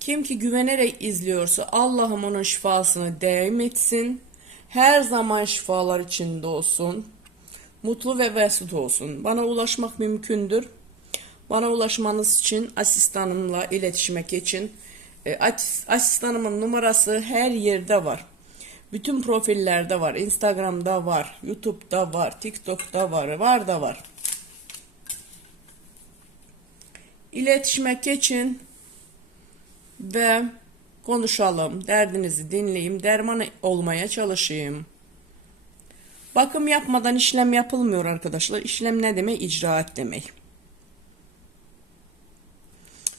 Kim ki güvenerek izliyorsa Allah'ım onun şifasını daim etsin. Her zaman şifalar içinde olsun. Mutlu ve mesut olsun. Bana ulaşmak mümkündür. Bana ulaşmanız için asistanımla iletişime geçin. E, as- asistanımın numarası her yerde var. Bütün profillerde var. Instagram'da var. YouTube'da var. TikTok'ta var. Var da var. İletişime geçin ve konuşalım. Derdinizi dinleyeyim. Derman olmaya çalışayım. Bakım yapmadan işlem yapılmıyor arkadaşlar. İşlem ne demek? İcraat demek.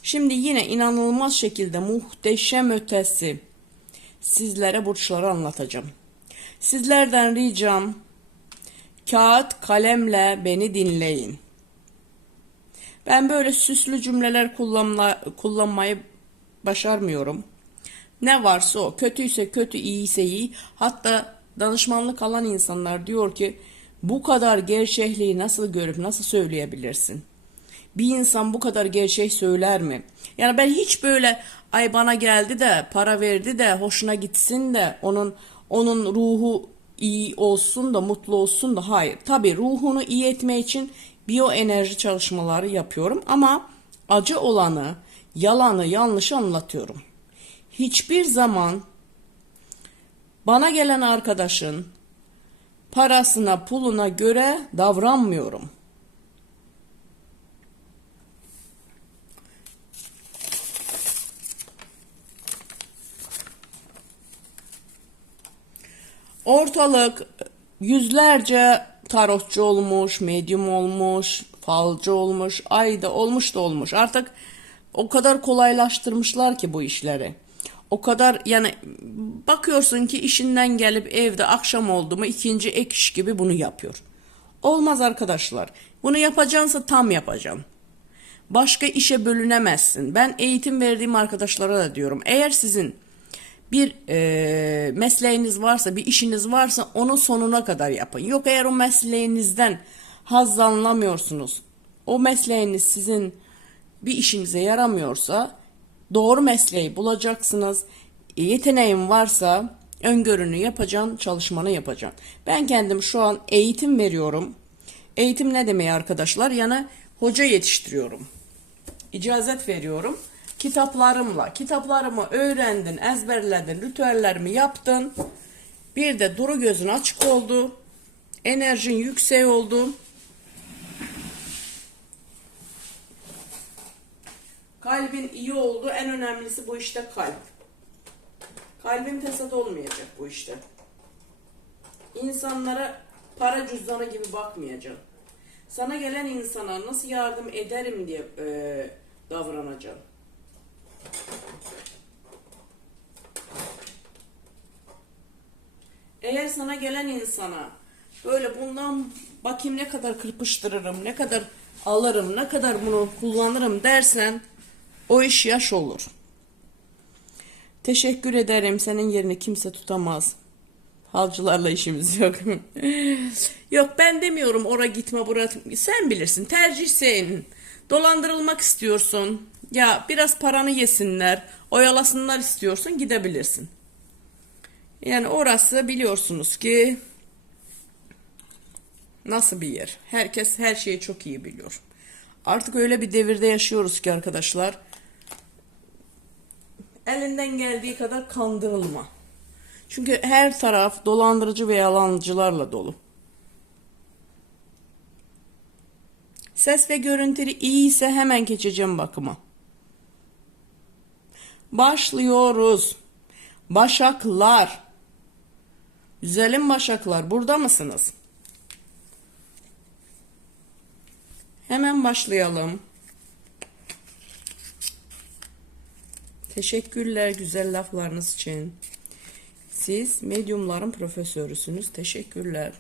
Şimdi yine inanılmaz şekilde muhteşem ötesi sizlere burçları anlatacağım. Sizlerden ricam kağıt kalemle beni dinleyin. Ben böyle süslü cümleler kullanma, kullanmayı başarmıyorum. Ne varsa o. Kötüyse kötü, iyiyse iyi. Hatta danışmanlık alan insanlar diyor ki bu kadar gerçekliği nasıl görüp nasıl söyleyebilirsin? Bir insan bu kadar gerçek söyler mi? Yani ben hiç böyle ay bana geldi de para verdi de hoşuna gitsin de onun onun ruhu iyi olsun da mutlu olsun da hayır. Tabii ruhunu iyi etme için biyo enerji çalışmaları yapıyorum ama acı olanı, yalanı, yanlışı anlatıyorum. Hiçbir zaman bana gelen arkadaşın parasına, puluna göre davranmıyorum. Ortalık yüzlerce tarotçu olmuş, medyum olmuş, falcı olmuş, ayda olmuş da olmuş. Artık o kadar kolaylaştırmışlar ki bu işleri. O kadar yani bakıyorsun ki işinden gelip evde akşam oldu mu ikinci ek iş gibi bunu yapıyor. Olmaz arkadaşlar. Bunu yapacağınsa tam yapacaksın. Başka işe bölünemezsin. Ben eğitim verdiğim arkadaşlara da diyorum. Eğer sizin bir e, mesleğiniz varsa, bir işiniz varsa onu sonuna kadar yapın. Yok eğer o mesleğinizden haz anlamıyorsunuz, o mesleğiniz sizin bir işinize yaramıyorsa doğru mesleği bulacaksınız. E, Yeteneğin varsa öngörünü yapacaksın, çalışmanı yapacaksın. Ben kendim şu an eğitim veriyorum. Eğitim ne demek arkadaşlar? Yani hoca yetiştiriyorum. İcazet veriyorum. Kitaplarımla, kitaplarımı öğrendin, ezberledin, ritüellerimi yaptın. Bir de duru gözün açık oldu. Enerjin yüksek oldu. Kalbin iyi oldu. En önemlisi bu işte kalp. Kalbin fesat olmayacak bu işte. İnsanlara para cüzdanı gibi bakmayacaksın. Sana gelen insana nasıl yardım ederim diye e, davranacaksın. Eğer sana gelen insana böyle bundan bakayım ne kadar kırpıştırırım, ne kadar alırım, ne kadar bunu kullanırım dersen o iş yaş olur. Teşekkür ederim. Senin yerini kimse tutamaz. Halcılarla işimiz yok. yok ben demiyorum ora gitme bura sen bilirsin. Tercih senin. Dolandırılmak istiyorsun. Ya biraz paranı yesinler, oyalasınlar istiyorsun gidebilirsin. Yani orası biliyorsunuz ki nasıl bir yer. Herkes her şeyi çok iyi biliyor. Artık öyle bir devirde yaşıyoruz ki arkadaşlar. Elinden geldiği kadar kandırılma. Çünkü her taraf dolandırıcı ve yalancılarla dolu. Ses ve görüntülü iyi ise hemen geçeceğim bakıma. Başlıyoruz. Başaklar. Güzelim başaklar burada mısınız? Hemen başlayalım. Teşekkürler güzel laflarınız için. Siz medyumların profesörüsünüz. Teşekkürler.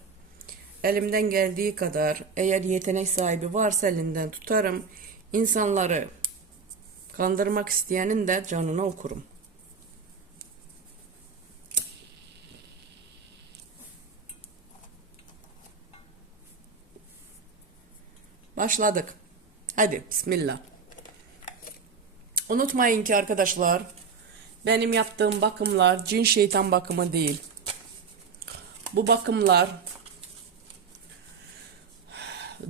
Elimden geldiği kadar eğer yetenek sahibi varsa elinden tutarım. İnsanları kandırmak isteyenin de canına okurum. Başladık. Hadi bismillah. Unutmayın ki arkadaşlar benim yaptığım bakımlar cin şeytan bakımı değil. Bu bakımlar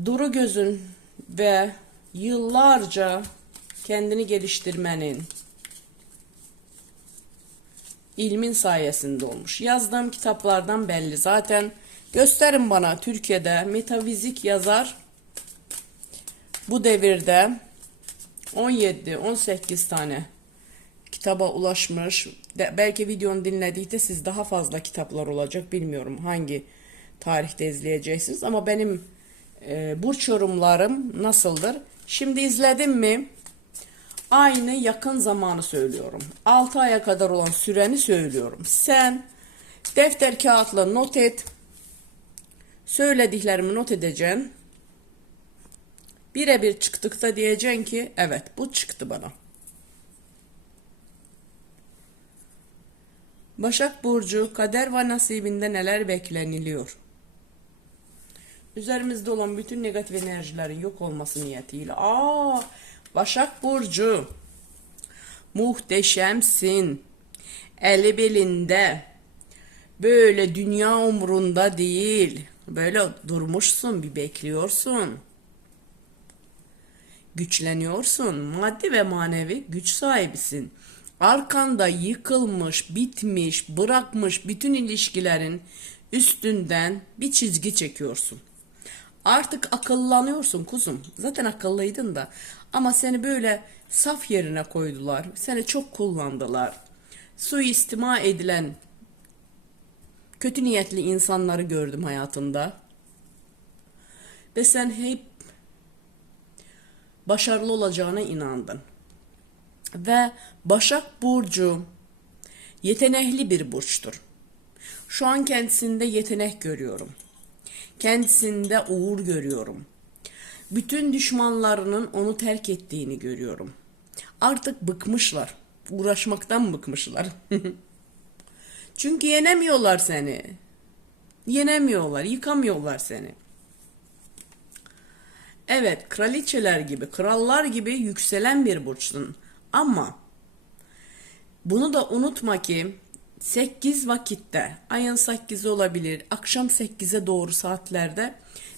duru gözün ve yıllarca kendini geliştirmenin ilmin sayesinde olmuş. Yazdığım kitaplardan belli. Zaten gösterin bana Türkiye'de metafizik yazar bu devirde 17-18 tane kitaba ulaşmış. De, belki videonu dinledikte siz daha fazla kitaplar olacak. Bilmiyorum hangi tarihte izleyeceksiniz ama benim e, burç yorumlarım nasıldır? Şimdi izledim mi? Aynı yakın zamanı söylüyorum. 6 aya kadar olan süreni söylüyorum. Sen defter kağıtla not et. Söylediklerimi not edeceksin. Birebir çıktıkta diyeceksin ki evet bu çıktı bana. Başak Burcu kader ve nasibinde neler bekleniliyor? Üzerimizde olan bütün negatif enerjilerin yok olması niyetiyle. Aa, Başak Burcu muhteşemsin. Eli belinde. Böyle dünya umrunda değil. Böyle durmuşsun bir bekliyorsun. Güçleniyorsun. Maddi ve manevi güç sahibisin. Arkanda yıkılmış, bitmiş, bırakmış bütün ilişkilerin üstünden bir çizgi çekiyorsun. Artık akıllanıyorsun kuzum. Zaten akıllıydın da. Ama seni böyle saf yerine koydular. Seni çok kullandılar. Suistima edilen kötü niyetli insanları gördüm hayatımda. Ve sen hep başarılı olacağına inandın. Ve Başak Burcu yetenekli bir burçtur. Şu an kendisinde yetenek görüyorum. Kendisinde uğur görüyorum. Bütün düşmanlarının onu terk ettiğini görüyorum. Artık bıkmışlar. Uğraşmaktan bıkmışlar. Çünkü yenemiyorlar seni. Yenemiyorlar, yıkamıyorlar seni. Evet, kraliçeler gibi, krallar gibi yükselen bir burçsun. Ama bunu da unutma ki 8 vakitte, ayın 8'i olabilir, akşam 8'e doğru saatlerde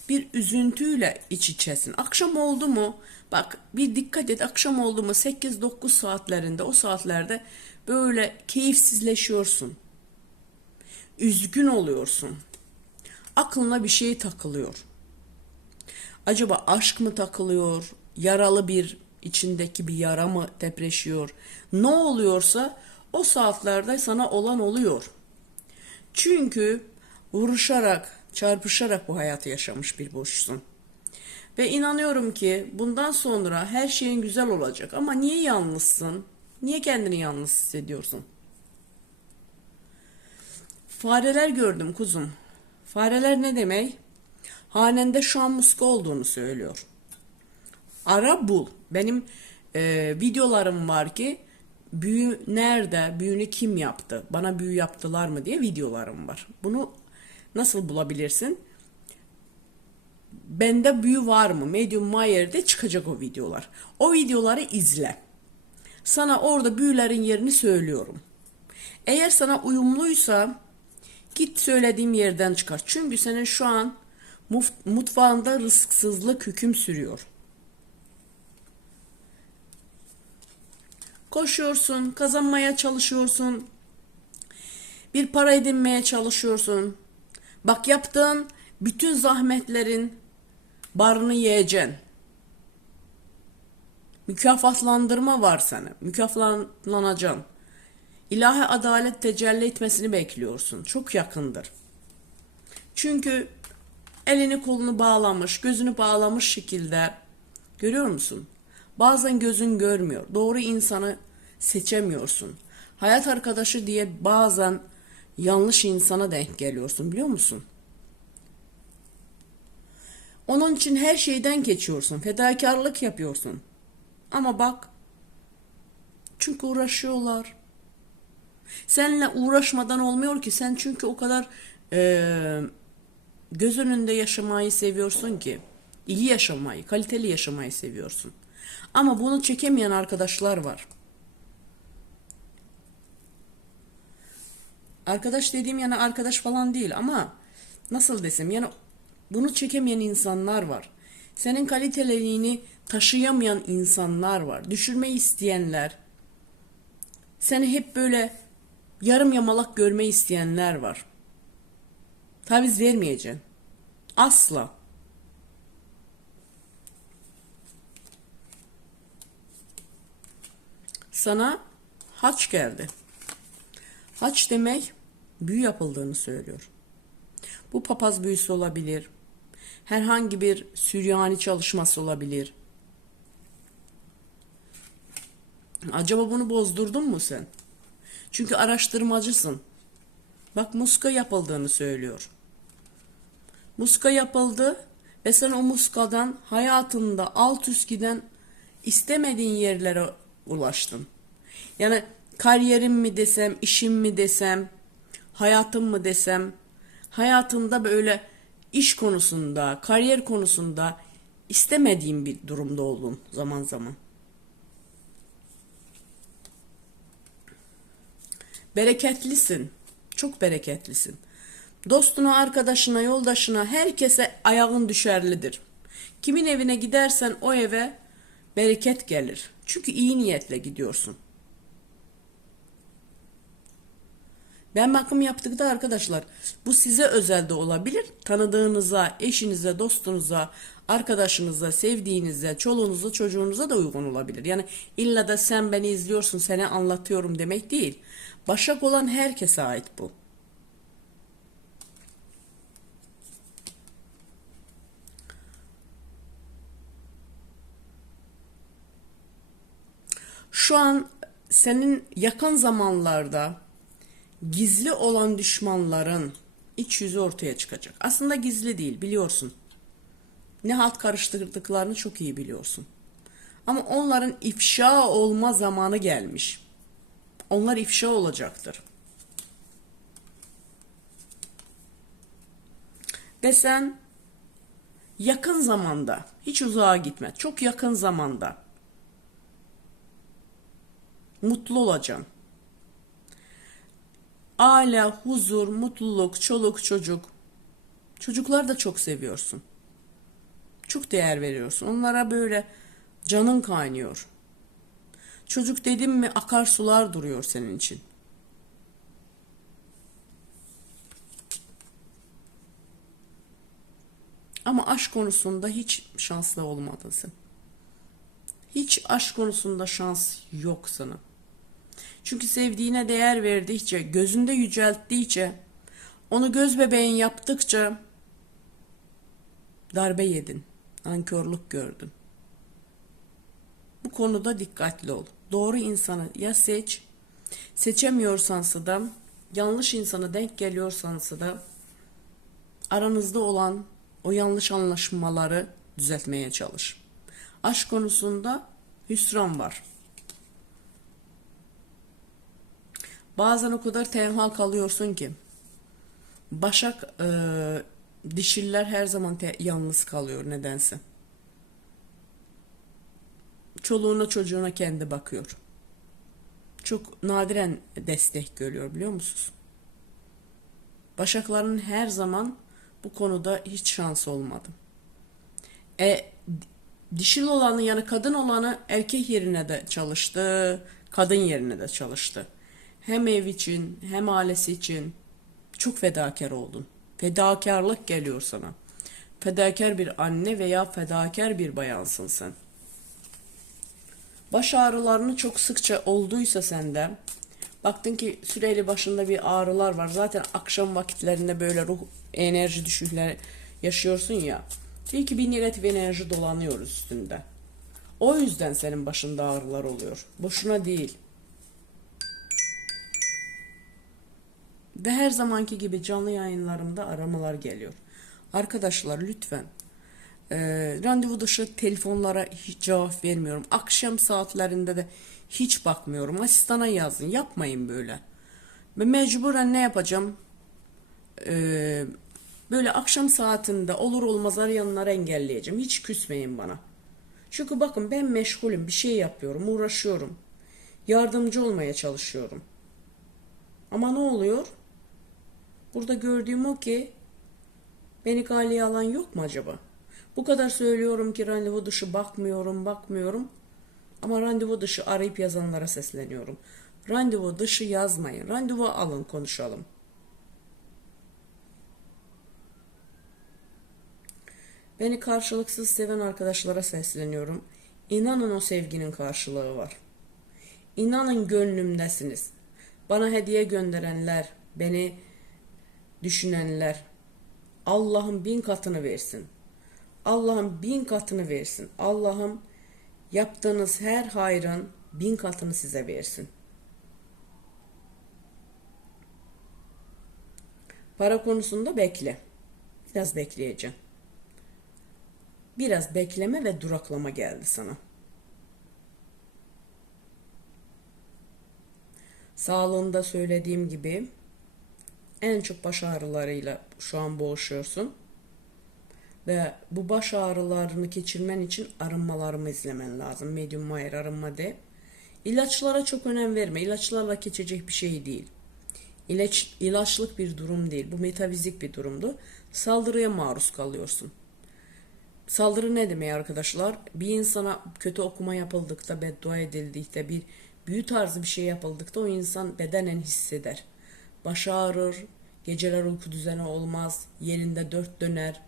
bir üzüntüyle iç içesin. Akşam oldu mu? Bak bir dikkat et akşam oldu mu 8-9 saatlerinde o saatlerde böyle keyifsizleşiyorsun. Üzgün oluyorsun. Aklına bir şey takılıyor. Acaba aşk mı takılıyor? Yaralı bir içindeki bir yara mı depreşiyor? Ne oluyorsa o saatlerde sana olan oluyor. Çünkü vuruşarak, çarpışarak bu hayatı yaşamış bir boşsun. Ve inanıyorum ki bundan sonra her şeyin güzel olacak. Ama niye yalnızsın? Niye kendini yalnız hissediyorsun? Fareler gördüm kuzum. Fareler ne demek? Hanende şu an muska olduğunu söylüyor. Ara bul. Benim e, videolarım var ki büyü nerede, büyünü kim yaptı, bana büyü yaptılar mı diye videolarım var. Bunu nasıl bulabilirsin? Bende büyü var mı? Medium Mayer'de çıkacak o videolar. O videoları izle. Sana orada büyülerin yerini söylüyorum. Eğer sana uyumluysa git söylediğim yerden çıkar. Çünkü senin şu an mutfağında rızksızlık hüküm sürüyor. Koşuyorsun, kazanmaya çalışıyorsun. Bir para edinmeye çalışıyorsun. Bak yaptığın bütün zahmetlerin barını yiyeceksin. Mükafatlandırma var sana. Mükafatlanacaksın. İlahi adalet tecelli etmesini bekliyorsun. Çok yakındır. Çünkü elini kolunu bağlamış, gözünü bağlamış şekilde görüyor musun? Bazen gözün görmüyor. Doğru insanı seçemiyorsun. Hayat arkadaşı diye bazen yanlış insana denk geliyorsun biliyor musun? Onun için her şeyden geçiyorsun. Fedakarlık yapıyorsun. Ama bak çünkü uğraşıyorlar. Seninle uğraşmadan olmuyor ki. Sen çünkü o kadar e, göz önünde yaşamayı seviyorsun ki. iyi yaşamayı, kaliteli yaşamayı seviyorsun. Ama bunu çekemeyen arkadaşlar var. Arkadaş dediğim yani arkadaş falan değil ama nasıl desem yani bunu çekemeyen insanlar var. Senin kaliteliğini taşıyamayan insanlar var. Düşürmeyi isteyenler. Seni hep böyle yarım yamalak görmeyi isteyenler var. Taviz vermeyeceksin. Asla. Sana haç geldi. Haç demek büyü yapıldığını söylüyor. Bu papaz büyüsü olabilir. Herhangi bir Süryani çalışması olabilir. Acaba bunu bozdurdun mu sen? Çünkü araştırmacısın. Bak muska yapıldığını söylüyor. Muska yapıldı ve sen o muskadan hayatında alt üst giden istemediğin yerlere ulaştın. Yani kariyerim mi desem, işim mi desem, hayatım mı desem, hayatımda böyle iş konusunda, kariyer konusunda istemediğim bir durumda oldum zaman zaman. Bereketlisin. Çok bereketlisin. Dostuna, arkadaşına, yoldaşına, herkese ayağın düşerlidir. Kimin evine gidersen o eve bereket gelir. Çünkü iyi niyetle gidiyorsun. Ben bakım yaptıkta arkadaşlar bu size özel de olabilir. Tanıdığınıza, eşinize, dostunuza, arkadaşınıza, sevdiğinize, çoluğunuza, çocuğunuza da uygun olabilir. Yani illa da sen beni izliyorsun, seni anlatıyorum demek değil. Başak olan herkese ait bu. Şu an senin yakın zamanlarda gizli olan düşmanların iç yüzü ortaya çıkacak. Aslında gizli değil biliyorsun. Ne halt karıştırdıklarını çok iyi biliyorsun. Ama onların ifşa olma zamanı gelmiş. Onlar ifşa olacaktır. Ve sen yakın zamanda, hiç uzağa gitme, çok yakın zamanda mutlu olacaksın. Aile, huzur, mutluluk, çoluk çocuk. Çocuklar da çok seviyorsun. Çok değer veriyorsun. Onlara böyle canın kaynıyor. Çocuk dedim mi akarsular duruyor senin için. Ama aşk konusunda hiç şanslı olmadın sen. Hiç aşk konusunda şans yok sana. Çünkü sevdiğine değer verdikçe, gözünde yücelttikçe, onu göz bebeğin yaptıkça darbe yedin, ankörlük gördün. Bu konuda dikkatli ol. Doğru insanı ya seç, seçemiyorsansa da yanlış insana denk geliyorsansa da aranızda olan o yanlış anlaşmaları düzeltmeye çalış. Aşk konusunda hüsran var. Bazen o kadar tenha kalıyorsun ki. Başak e, dişiller her zaman te- yalnız kalıyor nedense. Çoluğuna çocuğuna kendi bakıyor. Çok nadiren destek görüyor biliyor musunuz? Başakların her zaman bu konuda hiç şans olmadı. E, dişil olanı yani kadın olanı erkek yerine de çalıştı, kadın yerine de çalıştı. Hem ev için hem ailesi için çok fedakar oldun. Fedakarlık geliyor sana. Fedakar bir anne veya fedakar bir bayansın sen. Baş ağrılarını çok sıkça olduysa sende, baktın ki süreli başında bir ağrılar var. Zaten akşam vakitlerinde böyle ruh enerji düşükleri yaşıyorsun ya. Değil ki bir negatif enerji dolanıyor üstünde. O yüzden senin başında ağrılar oluyor. Boşuna değil. Ve her zamanki gibi canlı yayınlarımda aramalar geliyor. Arkadaşlar lütfen e, randevu dışı telefonlara hiç cevap vermiyorum. Akşam saatlerinde de hiç bakmıyorum. Asistana yazın. Yapmayın böyle. Ve mecburen ne yapacağım? E, böyle akşam saatinde olur olmaz arayanları engelleyeceğim. Hiç küsmeyin bana. Çünkü bakın ben meşgulüm, bir şey yapıyorum, uğraşıyorum. Yardımcı olmaya çalışıyorum. Ama ne oluyor? Burada gördüğüm o ki beni galeye alan yok mu acaba? Bu kadar söylüyorum ki randevu dışı bakmıyorum, bakmıyorum. Ama randevu dışı arayıp yazanlara sesleniyorum. Randevu dışı yazmayın. Randevu alın, konuşalım. Beni karşılıksız seven arkadaşlara sesleniyorum. İnanın o sevginin karşılığı var. İnanın gönlümdesiniz. Bana hediye gönderenler, beni düşünenler, Allah'ım bin katını versin. Allah'ım bin katını versin. Allah'ım yaptığınız her hayrın bin katını size versin. Para konusunda bekle. Biraz bekleyeceğim. Biraz bekleme ve duraklama geldi sana. Sağlığında söylediğim gibi en çok baş ağrılarıyla şu an boğuşuyorsun. Ve bu baş ağrılarını geçirmen için arınmalarımı izlemen lazım. Medium Mayer arınma de. İlaçlara çok önem verme. İlaçlarla geçecek bir şey değil. İlaç, ilaçlık bir durum değil. Bu metafizik bir durumdu. Saldırıya maruz kalıyorsun. Saldırı ne demek arkadaşlar? Bir insana kötü okuma yapıldıkta, beddua edildikte, bir büyü tarzı bir şey yapıldıkta o insan bedenen hisseder. Baş ağrır, geceler uyku düzeni olmaz, yerinde dört döner.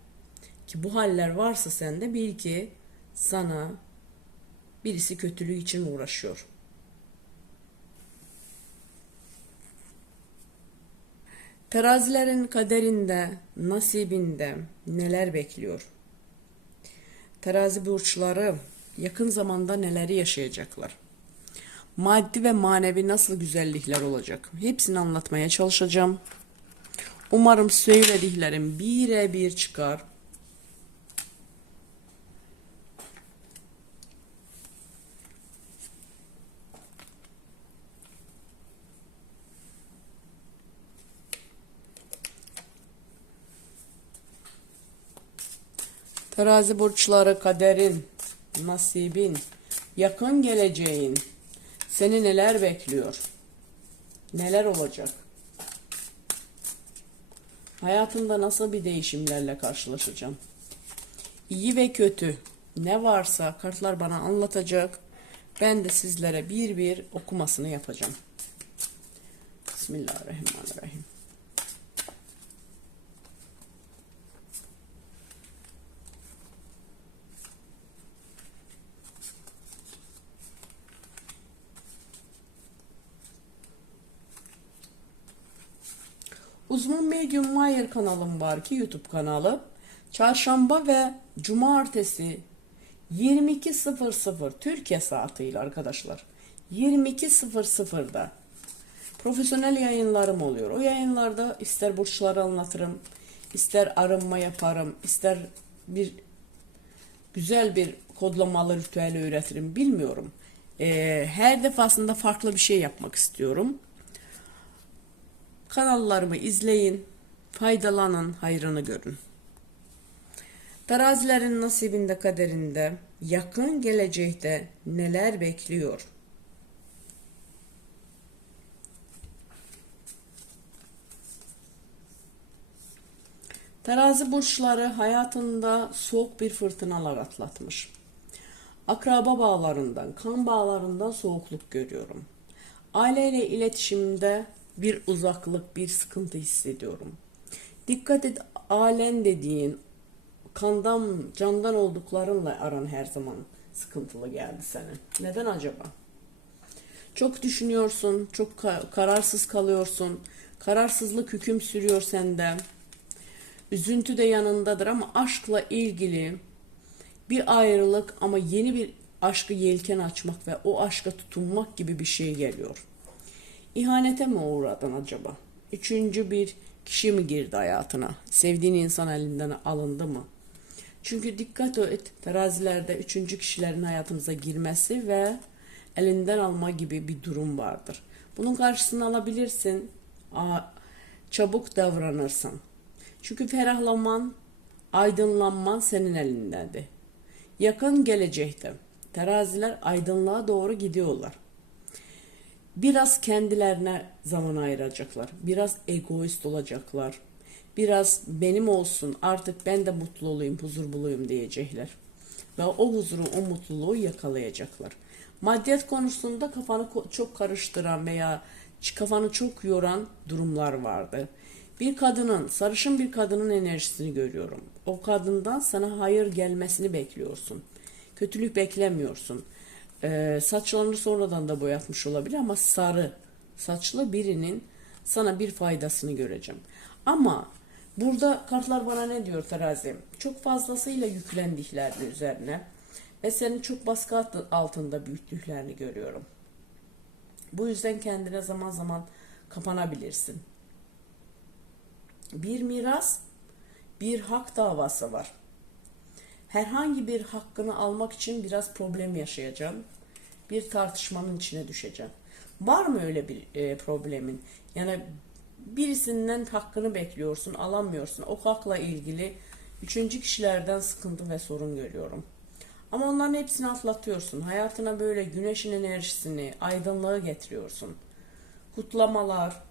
Ki bu haller varsa sende bil ki sana birisi kötülüğü için uğraşıyor. Terazilerin kaderinde, nasibinde neler bekliyor? Terazi burçları yakın zamanda neleri yaşayacaklar? Maddi ve manevi nasıl güzellikler olacak? Hepsini anlatmaya çalışacağım. Umarım söylediklerim birebir çıkar. Terazi burçları kaderin, nasibin, yakın geleceğin seni neler bekliyor? Neler olacak? Hayatında nasıl bir değişimlerle karşılaşacağım? İyi ve kötü ne varsa kartlar bana anlatacak. Ben de sizlere bir bir okumasını yapacağım. Bismillahirrahmanirrahim. Uzman Medium Mayer kanalım var ki YouTube kanalı. Çarşamba ve cumartesi 22.00 Türkiye saatiyle arkadaşlar. 22.00'da profesyonel yayınlarım oluyor. O yayınlarda ister burçları anlatırım, ister arınma yaparım, ister bir güzel bir kodlamalı ritüeli öğretirim bilmiyorum. Ee, her defasında farklı bir şey yapmak istiyorum. Kanallarımı izleyin, faydalanın, hayrını görün. Terazilerin nasibinde kaderinde yakın gelecekte neler bekliyor? Terazi burçları hayatında soğuk bir fırtınalar atlatmış. Akraba bağlarından, kan bağlarından soğukluk görüyorum. Aileyle iletişimde bir uzaklık, bir sıkıntı hissediyorum. Dikkat et alen dediğin kandan, candan olduklarınla aran her zaman sıkıntılı geldi senin. Neden acaba? Çok düşünüyorsun, çok kararsız kalıyorsun. Kararsızlık hüküm sürüyor sende. Üzüntü de yanındadır ama aşkla ilgili bir ayrılık ama yeni bir aşkı yelken açmak ve o aşka tutunmak gibi bir şey geliyor. İhanete mi uğradın acaba? Üçüncü bir kişi mi girdi hayatına? Sevdiğin insan elinden alındı mı? Çünkü dikkat et terazilerde üçüncü kişilerin hayatımıza girmesi ve elinden alma gibi bir durum vardır. Bunun karşısını alabilirsin. Çabuk davranırsan. Çünkü ferahlaman, aydınlanman senin elindedir. Yakın gelecekte teraziler aydınlığa doğru gidiyorlar. Biraz kendilerine zaman ayıracaklar. Biraz egoist olacaklar. Biraz benim olsun artık ben de mutlu olayım, huzur bulayım diyecekler. Ve o huzuru, o mutluluğu yakalayacaklar. Maddiyat konusunda kafanı çok karıştıran veya kafanı çok yoran durumlar vardı. Bir kadının, sarışın bir kadının enerjisini görüyorum. O kadından sana hayır gelmesini bekliyorsun. Kötülük beklemiyorsun. Ee, saçlarını sonradan da boyatmış olabilir ama sarı saçlı birinin sana bir faydasını göreceğim. Ama burada kartlar bana ne diyor terazi? Çok fazlasıyla yüklendiklerini üzerine ve senin çok baskı altı- altında büyüttüklerini görüyorum. Bu yüzden kendine zaman zaman kapanabilirsin. Bir miras, bir hak davası var. Herhangi bir hakkını almak için biraz problem yaşayacağım. Bir tartışmanın içine düşeceğim. Var mı öyle bir e, problemin? Yani birisinden hakkını bekliyorsun, alamıyorsun. O hakla ilgili üçüncü kişilerden sıkıntı ve sorun görüyorum. Ama onların hepsini atlatıyorsun. Hayatına böyle güneşin enerjisini, aydınlığı getiriyorsun. Kutlamalar,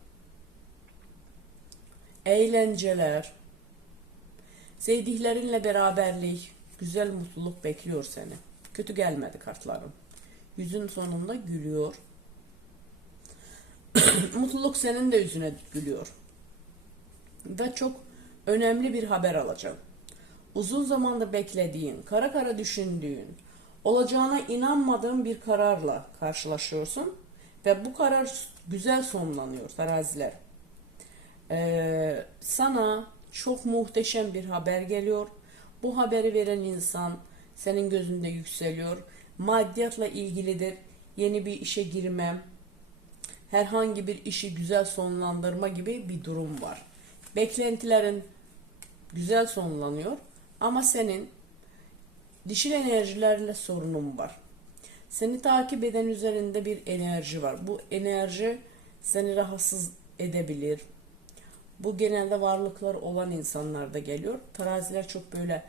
eğlenceler, sevdiklerinle beraberlik, güzel mutluluk bekliyor seni. Kötü gelmedi kartlarım. Yüzün sonunda gülüyor. Mutluluk senin de yüzüne gülüyor. Ve çok önemli bir haber alacağım. Uzun zamanda beklediğin, kara kara düşündüğün, olacağına inanmadığın bir kararla karşılaşıyorsun. Ve bu karar güzel sonlanıyor teraziler. Ee, sana çok muhteşem bir haber geliyor. Bu haberi veren insan senin gözünde yükseliyor. Maddiyatla ilgilidir. Yeni bir işe girmem, herhangi bir işi güzel sonlandırma gibi bir durum var. Beklentilerin güzel sonlanıyor ama senin dişil enerjilerle sorunun var. Seni takip eden üzerinde bir enerji var. Bu enerji seni rahatsız edebilir. Bu genelde varlıklar olan insanlarda geliyor. Teraziler çok böyle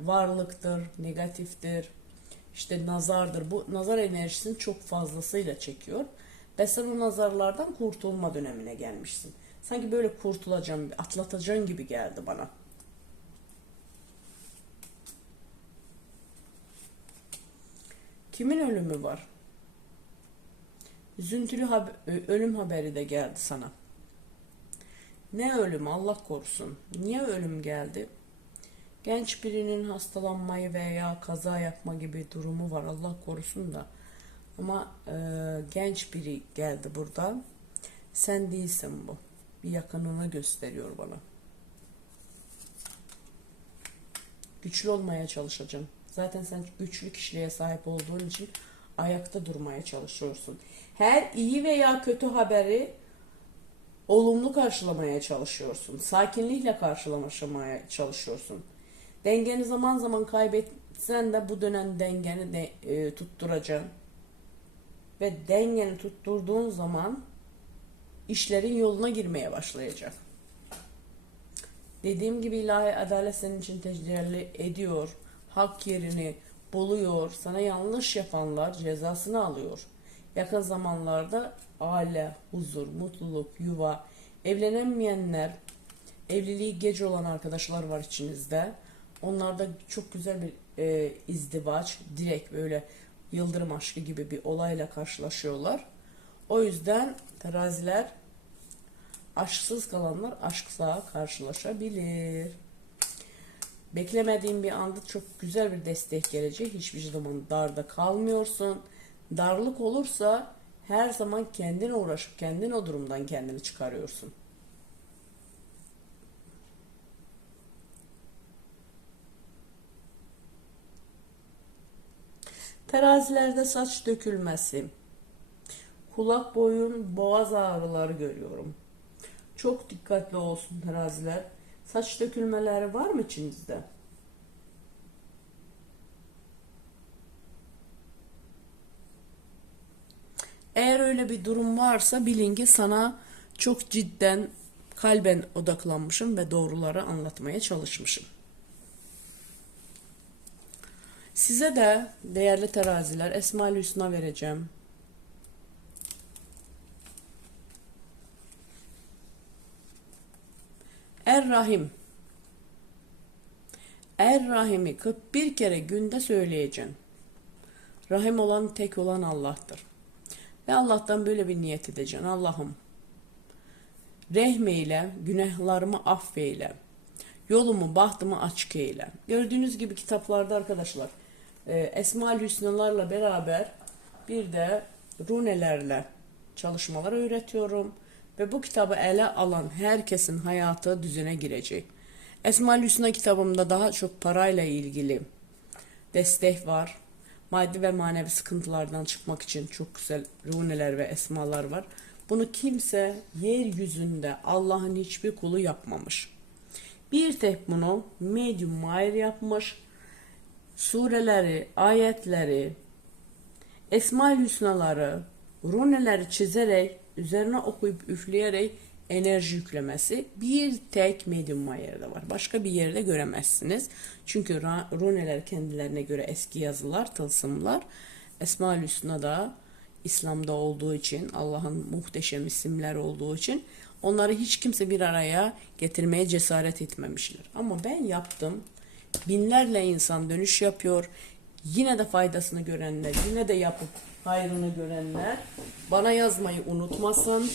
varlıktır, negatiftir, işte nazardır. Bu nazar enerjisini çok fazlasıyla çekiyor. Ve sen o nazarlardan kurtulma dönemine gelmişsin. Sanki böyle kurtulacağım, atlatacağım gibi geldi bana. Kimin ölümü var? Üzüntülü hab- ölüm haberi de geldi sana. Ne ölüm Allah korusun. Niye ölüm geldi? Genç birinin hastalanmayı veya kaza yapma gibi durumu var Allah korusun da. Ama e, genç biri geldi burada. Sen değilsin bu. Bir yakınını gösteriyor bana. Güçlü olmaya çalışacağım. Zaten sen güçlü kişiliğe sahip olduğun için ayakta durmaya çalışıyorsun. Her iyi veya kötü haberi olumlu karşılamaya çalışıyorsun. Sakinlikle karşılamaya çalışıyorsun. Dengeni zaman zaman kaybetsen de bu dönem dengeni de e, tutturacaksın. Ve dengeni tutturduğun zaman işlerin yoluna girmeye başlayacak. Dediğim gibi ilahi adalet senin için tecelli ediyor. Hak yerini buluyor. Sana yanlış yapanlar cezasını alıyor. Yakın zamanlarda aile, huzur, mutluluk, yuva, evlenemeyenler, evliliği geç olan arkadaşlar var içinizde. Onlarda çok güzel bir e, izdivaç, direkt böyle yıldırım aşkı gibi bir olayla karşılaşıyorlar. O yüzden teraziler aşksız kalanlar aşksa karşılaşabilir. Beklemediğin bir anda çok güzel bir destek gelecek. Hiçbir zaman darda kalmıyorsun. Darlık olursa her zaman kendin uğraşıp kendin o durumdan kendini çıkarıyorsun. Terazilerde saç dökülmesi, kulak boyun boğaz ağrıları görüyorum. Çok dikkatli olsun teraziler. Saç dökülmeleri var mı içinizde? Eğer öyle bir durum varsa bilin ki sana çok cidden kalben odaklanmışım ve doğruları anlatmaya çalışmışım. Size de değerli teraziler Esma-ül Hüsna vereceğim. Er-Rahim. Er-Rahim'i 41 kere günde söyleyeceksin. Rahim olan tek olan Allah'tır. Ve Allah'tan böyle bir niyet edeceksin. Allah'ım rehmeyle, günahlarımı affeyle. Yolumu, bahtımı açık eyle. Gördüğünüz gibi kitaplarda arkadaşlar e, Esma-ül Hüsnalarla beraber bir de runelerle çalışmalar öğretiyorum. Ve bu kitabı ele alan herkesin hayatı düzene girecek. Esma-ül Hüsna kitabımda daha çok parayla ilgili destek var. Maddi ve manevi sıkıntılardan çıkmak için çok güzel runeler ve esmalar var. Bunu kimse yeryüzünde Allah'ın hiçbir kulu yapmamış. Bir tek bunu Medium Mayer yapmış. Sureleri, ayetleri, Esma-ül Hüsnaları, runeleri çizerek, üzerine okuyup üfleyerek enerji yüklemesi bir tek Medium Mayer'de var. Başka bir yerde göremezsiniz. Çünkü runeler kendilerine göre eski yazılar, tılsımlar. Esma-ül Hüsna da İslam'da olduğu için, Allah'ın muhteşem isimler olduğu için onları hiç kimse bir araya getirmeye cesaret etmemişler. Ama ben yaptım. Binlerle insan dönüş yapıyor. Yine de faydasını görenler, yine de yapıp hayrını görenler bana yazmayı unutmasın.